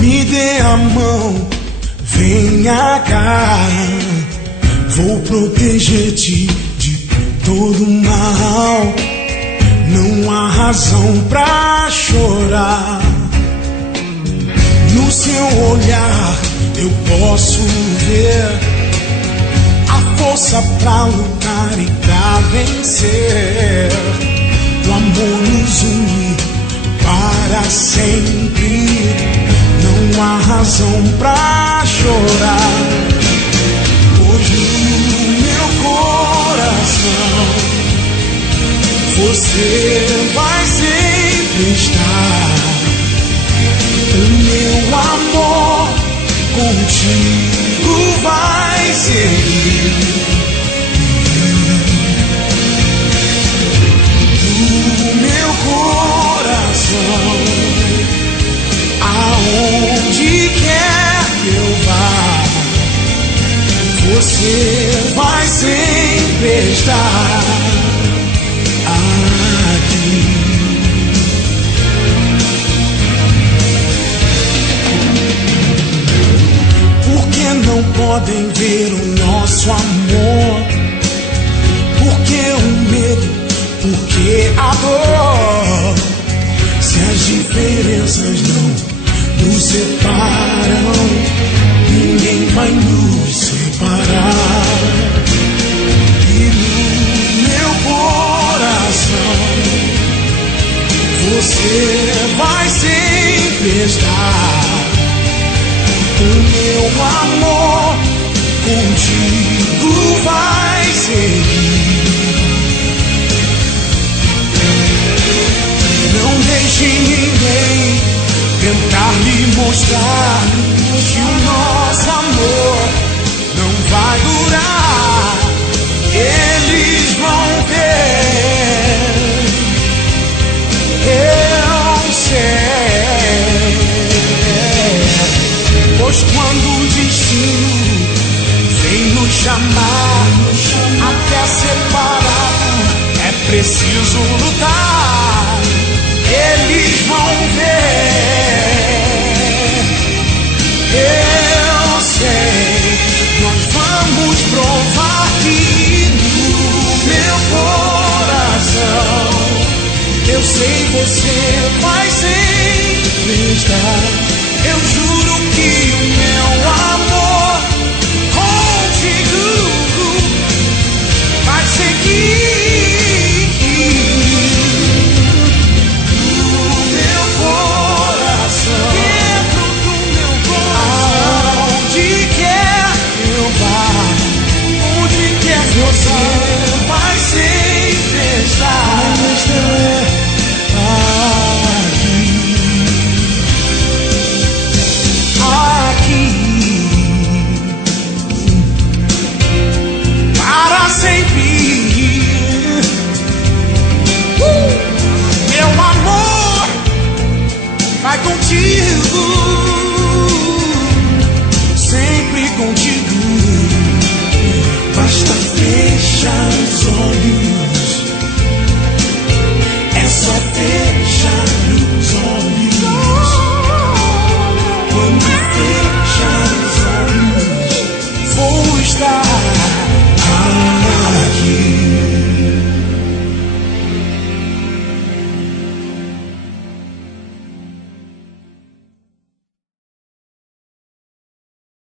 Me dê a mão, venha cá. Vou proteger-te de todo mal. Não há razão pra chorar. No seu olhar eu posso ver a força pra lutar e pra vencer. O amor nos une para sempre. Não há razão pra chorar. Hoje no meu coração você vai sempre estar. O meu amor contigo vai seguir. No meu coração, aonde quer que eu vá, você vai sempre estar aqui. Por que não podem ver o nosso amor? Por que o medo? Por que a dor? Se as diferenças não nos separam, ninguém vai nos separar. E no meu coração você vai sempre estar. O meu amor contigo vai seguir. Não deixe ninguém tentar lhe mostrar que o nosso amor não vai durar. Eles vão ver, eu sei. Pois quando o destino vem nos chamar, até separado é preciso lutar. Eles vão ver, eu sei. Nós vamos provar que no meu coração eu sei você